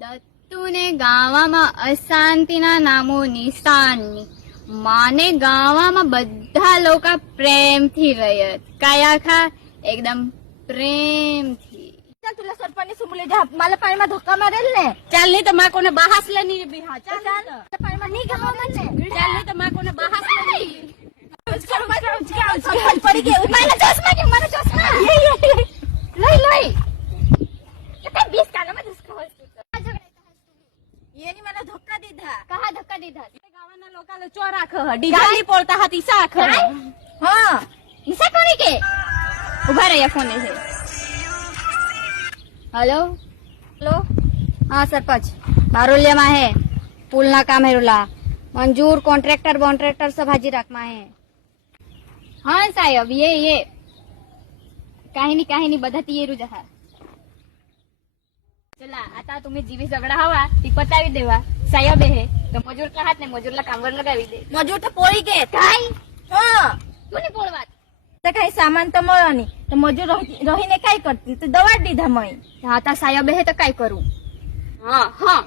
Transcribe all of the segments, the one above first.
દત્તુને ગાવામાં અશાંતિના નામો નિશાનની માને ગાવામાં બધા લોકો પ્રેમથી રહ્યા કયા ખા એકદમ પ્રેમથી. ચાલ तुला सरपंच सुमले जा मला पाण्याમાં ધક્કા મારેલ ને. ચાલ નહીં તો માં કોને બહાસ લેની બિહા ચાલ પાણીમાં નહીં ગમવા મને. ચાલ નહીં તો માં કોને બહાસ લેની પડી ગયું મારા ચશ્મા કે મારા ચશ્મા લઈ કે 20 કાનામાં ધક્કા હોય એની મને ધક્કા દીધા. કહા ધક્કા દીધા ગાવાના લોકાલે ચોરાખ ડીઝલ પોળતા હતી સાખ હા ઈસા કોની કે ઉભા રહ્યા ફોન છે. हेलो हेलो हाँ सरपंच बारोलिया में है पुल ना काम है रुला मंजूर कॉन्ट्रैक्टर सब हाजिर रखमा है. हाँ साहब ये काहिनी बधाती ये रुजा चला आता तुम्हें जीवी झगड़ा हवा ती पतावी देवा साहेब है तो मजूर का हाथ ने मजूर ला कामवर लगावी दे. મજૂર તો પોળી કે કાઈ હા કોની પોળવાત તો કઈ સામાન તો મળ્યો નહીં તો મજૂર રહીને કઈ કરતી તો દવા જ દીધા મય. आता साहेब है तो काय करू. हाँ हाँ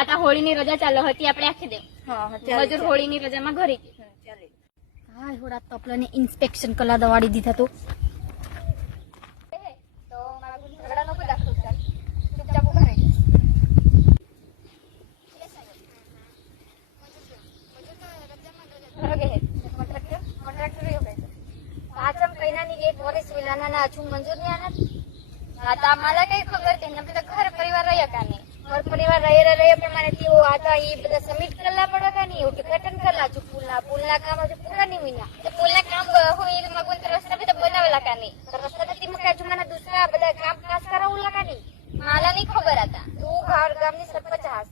आता होळी ની રજા ચાલો હતી આપણે આખી દે હા મજૂર હોળી ની રજા માં ઘરે હા હોડા તપલાને ઇન્સ્પેક્શન કલા દવાડી દીધા તો મારા ઝઘડા નો દાખલો ચાલ ચૂપચાપ ઉભા રહી पाचम महिन्यानी एक वर्ष विलाना ना अचूक मंजूर नहीं आना आता आम्हाला काही खबर ते ना બધા ઘર પરિવાર રહ્યા કાની ઘર પરિવાર રહે પ્રમાણે તેઓ आता ही બધા સબમિટ કરલા પડે કાની ઉદ્ઘાટન કરલા જો પુલના કામ હજુ પૂરા નહીં વિના તો પુલના કામ હોય મગવન રસ્તા બી તો બનાવેલા કાની રસ્તા નથી મકા જમાના દુસરા બધા કામ પાસ કરાવલા કાની માલા નહીં ખબર आता तू ગામની સરપંચ હાસ